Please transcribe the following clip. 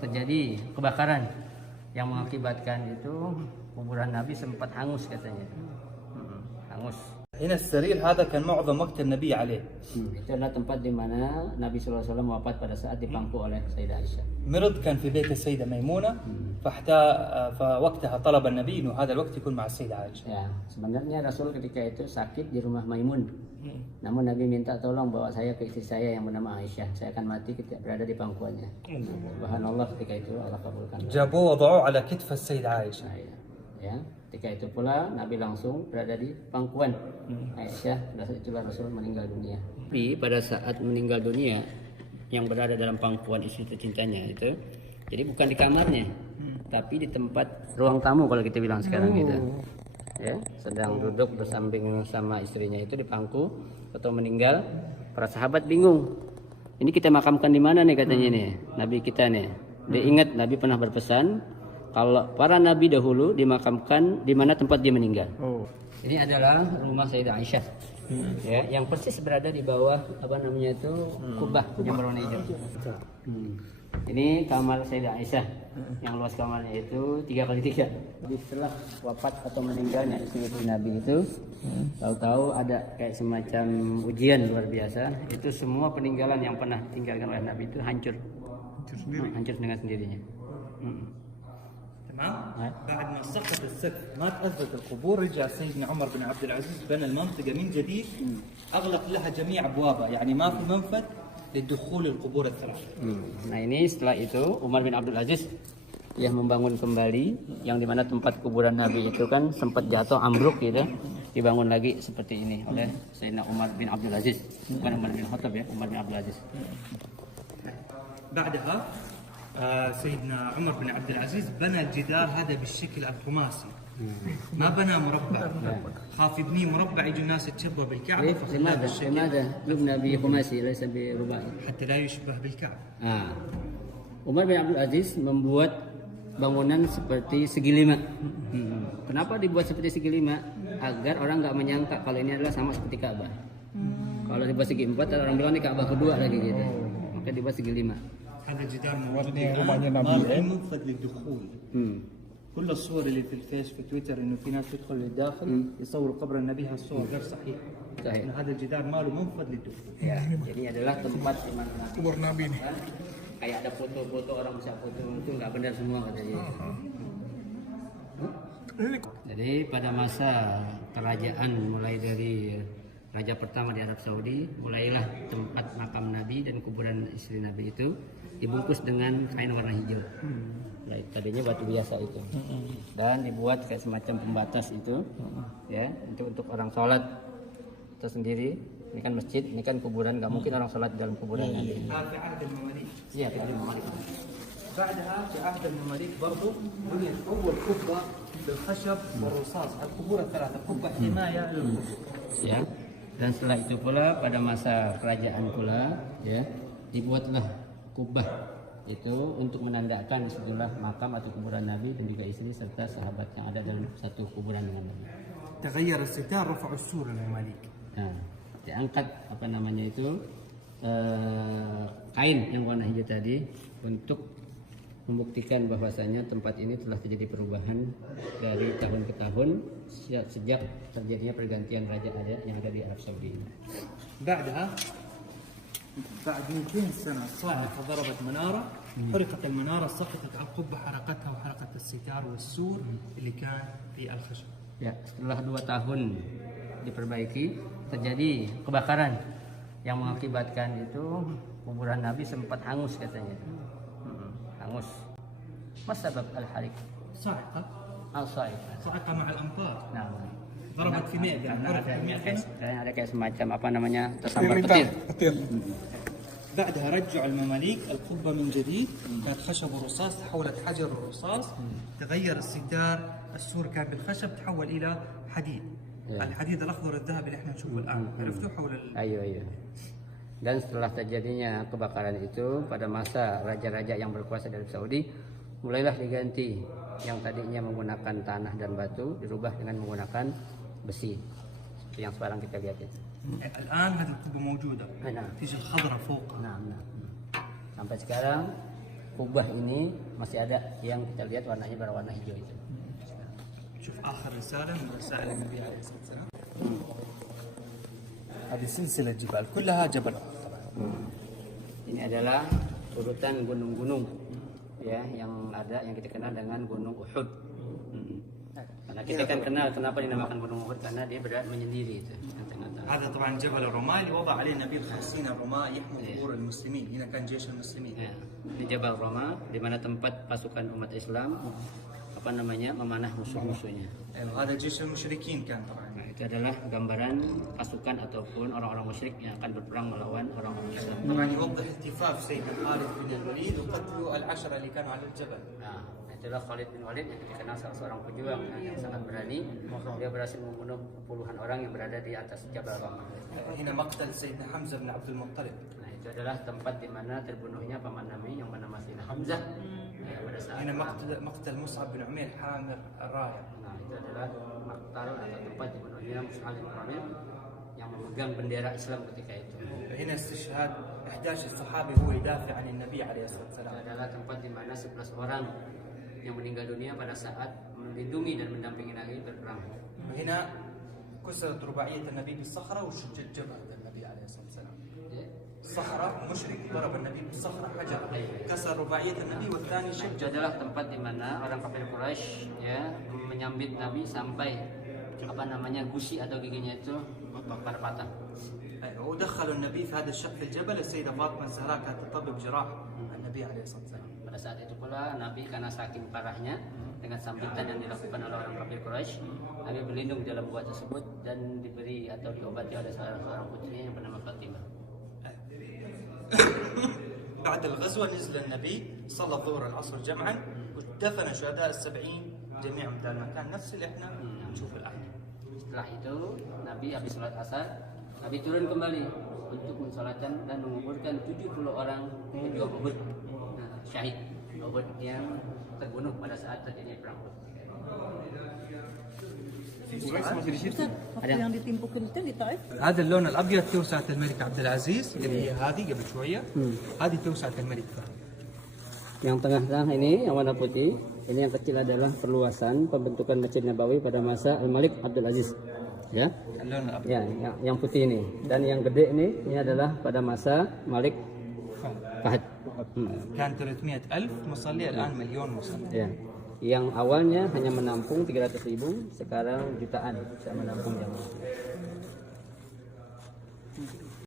terjadi kebakaran yang mengakibatkan itu kuburan Nabi sempat hangus katanya. Hangus. هنا السرير هذا كان معظم وقت النبي عليه. Itu adalah tempat di mana Nabi SAW wafat pada saat dipangku oleh Sayyidah Aisyah. مرض كان في بيت السيدة ميمونة فوقتها طلب النبي إنه هذا الوقت يكون مع السيدة عائشة. Ya, sebenarnya Rasul ketika itu sakit di rumah Maimun. Namun Nabi minta tolong bawa saya ke istri saya yang bernama Aisyah. Saya akan mati ketika berada di pangkuannya. Subhanallah, ketika itu Allah kabulkan. جابوه وضعوه على كتف السيدة عائشة. Ya, ketika itu pula Nabi langsung berada di pangkuan Aisyah. Itulah Rasul meninggal dunia. Tapi pada saat meninggal dunia, yang berada dalam pangkuan istri tercintanya itu, jadi bukan di kamarnya, tapi di tempat ruang tamu kalau kita bilang sekarang gitu. Ya, sedang duduk bersamping sama istrinya itu di pangku atau meninggal. Para sahabat bingung. Ini kita makamkan di mana nih katanya nih, Nabi kita nih. Dia ingat Nabi pernah berpesan kalau para nabi dahulu dimakamkan di mana tempat dia meninggal. Ini adalah rumah Sayyidah Aisyah. Ya, yang persis berada di bawah apa namanya itu kubah yang berwarna hijau. Ini kamar Sayyidah Aisyah yang luas kamarnya itu 3x3. Jadi setelah wafat atau meninggalnya istri Nabi itu, tahu-tahu ada kayak semacam ujian luar biasa. Itu semua peninggalan yang pernah ditinggalkan oleh Nabi itu hancur dengan sendirinya. تمام؟ بعد ما سقط السقف ما تأثرت القبور رجع سيدنا عمر بن عبد العزيز بنى المنطقة من جديد أغلق لها جميع أبوابها يعني ما في منفذ للدخول القبور الثلاث. Nah ini setelah itu Umar bin Abdul Aziz dia membangun kembali yang dimana tempat kuburan Nabi itu kan sempat jatuh ambruk gitu, dibangun lagi seperti ini oleh Sayyidina Umar bin Abdul Aziz, bukan Umar bin Khattab ya, Umar bin Abdul Aziz. بعدها سيدنا عمر بن عبد العزيز بنى الجدار هذا بالشكل الخماسي ما بنى مربع خاف يبنيه مربع يجوا الناس يتشبهوا بالكعبة لماذا يبنى بخماسي ليس برباعي حتى لا يشبه بالكعبة. Umar bin Abdul Aziz membuat bangunan seperti segi lima. Kenapa dibuat seperti segi lima? Agar orang nggak menyangka kalau ini adalah sama seperti Ka'bah. Kalau dibuat segi empat, orang bilang ini Ka'bah kedua lagi gitu. Maka dibuat segi lima. هذا الجدار موجود الآن ما في منفذ للدخول. كل الصور اللي في الفيس في تويتر انه في ناس يدخل للداخل يصوروا قبر النبي هالصور غير صحيح. صحيح. هذا الجدار ما له منفذ للدخول. Ya, jadi adalah tempat di mana kubur Nabi nih. Kayak ada foto-foto orang bisa foto itu nggak benar semua katanya. Jadi pada masa kerajaan mulai dari raja pertama di Arab Saudi, mulailah tempat makam Nabi dan kuburan istri Nabi itu dibungkus dengan kain warna hijau. Tadinya batu biasa itu, dan dibuat kayak semacam pembatas itu, ya untuk orang sholat tersendiri. Ini kan masjid, ini kan kuburan, nggak mungkin orang sholat dalam kuburan Nabi. في عهد المماليك. Iya, في عهد المماليك. بعدها في عهد المماليك برضو بنيت اول قبه بالخشب والرصاص، القبور الثلاثه قبه حمايه للقبور. Ya. Dan setelah itu pula pada masa kerajaan pula ya dibuatlah kubah itu untuk menandakan sejumlah makam atau kuburan Nabi dan juga istri serta sahabat yang ada dalam satu kuburan dengan Nabi. تغير الستار رفعوا السور المماليك. Nah, diangkat apa namanya itu kain yang warna hijau tadi untuk membuktikan bahwasanya tempat ini telah terjadi perubahan dari tahun ke tahun sejak terjadinya pergantian raja yang ada di Arab Saudi. بعدها بعد 200 سنة صاعقة ضربت منارة حرقت المنارة سقطت على القبة حرقتها وحرقت الستار والسور اللي كان في الخشب. Ya, setelah 2 tahun diperbaiki terjadi kebakaran yang mengakibatkan itu kuburan Nabi sempat hangus katanya. Hangus. Mas sebab al-harik? صاعقة صاعقة مع الأمطار. Nah, ضربت في مئة ada kayak semacam apa namanya tersambar petir. بعدها رجعوا المماليك القبة من جديد كانت خشب ورصاص تحولت حجر ورصاص تغير الستار السور كان بالخشب تحول إلى حديد. الحديد الأخضر الذهبي اللي احنا نشوفه الآن عرفتوا حول Ayo. Dan setelah terjadinya kebakaran itu pada masa raja-raja yang berkuasa dari Saudi, mulailah diganti yang tadinya menggunakan tanah dan batu dirubah dengan menggunakan besi seperti yang sekarang kita lihat itu. الآن هذه القبة موجودة. نعم. تيجي الخضرة فوق. Nah. Sampai sekarang kubah ini masih ada yang kita lihat warnanya berwarna hijau itu. شوف آخر رسالة من رسائل النبي عليه الصلاة والسلام. هذه سلسلة جبال كلها جبل أحد طبعا. Ini adalah urutan gunung-gunung ya yang ada yang kita kenal dengan Gunung Uhud. Karena kita kan kenal kenapa dinamakan Gunung Uhud karena dia berada menyendiri itu. هذا طبعا جبل الرماة اللي وضع عليه النبي 50 رماة يحموا ظهور المسلمين. هنا كان جيش المسلمين. Ya, ini Jabal Roma di mana tempat pasukan umat Islam memanah musuh-musuhnya. هذا جيش المشركين كان طبعا. Nah, itu adalah gambaran pasukan ataupun orang-orang musyrik yang akan berperang melawan orang-orang Islam. طبعا يوضح التفاف سيدنا خالد بن الوليد وقتلوا العشرة اللي كانوا على الجبل. Nah, itulah Khalid bin Walid yang dikenal salah seorang pejuang yang sangat berani. Dia berhasil membunuh puluhan orang yang berada di atas Jabal Roma. هنا مقتل سيدنا حمزة بن عبد المطلب. Nah, itu adalah tempat di mana terbunuhnya paman Nabi yang bernama Sayyidina Hamzah. Ya, pada saat هنا مقتل مصعب بن عمير حامل الراية. Nah, itu adalah maktal atau tempat dibunuhnya Mus'ab bin Umair yang memegang bendera Islam ketika itu. هنا استشهاد 11 الصحابي هو يدافع عن النبي عليه الصلاة Itu والسلام. adalah tempat di mana 11 orang yang meninggal dunia pada saat melindungi dan mendampingi Nabi berperang. هنا كسرت رباعية النبي بالصخرة وشج الجبل النبي عليه الصلاة والسلام. Ya. صخرة مشرك ضرب النبي بالصخرة حجر كسر رباعية النبي والثاني Nah, شج. itu adalah tempat di mana orang kafir Quraisy ya menyambit Nabi sampai gusi atau giginya itu patah. ودخلوا النبي في هذا الشق في الجبل. السيدة فاطمة الزهراء كانت تطبب جراح النبي عليه الصلاة والسلام. Pada saat itu pula Nabi karena saking parahnya dengan sambitan yang dilakukan oleh orang kafir Quraisy, Nabi berlindung di dalam gua tersebut dan diberi atau diobati oleh seorang putrinya yang bernama Fatimah. بعد الغزوة نزل النبي صلى الظهر العصر جمعا ودفن شهداء ال70 جميعا في المكان نفس اللي احنا نشوف الآن. Setelah itu Nabi habis sholat asar, Nabi turun kembali untuk mensolatkan dan menguburkan 70 orang pejuang Uhud, syahid Uhud yang terbunuh pada saat terjadi perang Uhud. Ustaz, waktu yang ditimpukan itu di Taif? هذا اللون الابيض توسعة الملك عبد العزيز اللي هي هذه قبل شويه. هذه توسعة الملك فهد. Yang tengah-tengah ini yang warna putih, ini yang kecil adalah perluasan pembentukan Masjid Nabawi pada masa Al-Malik Abdul Aziz. Ya. اللون الابيض Ya, yang putih ini. Dan yang gede ini adalah pada masa Malik Fahd. كان 300,000 مصلي الان مليون مصلي. Ya. Yang awalnya hanya menampung 300.000, sekarang jutaan bisa menampung jamaah.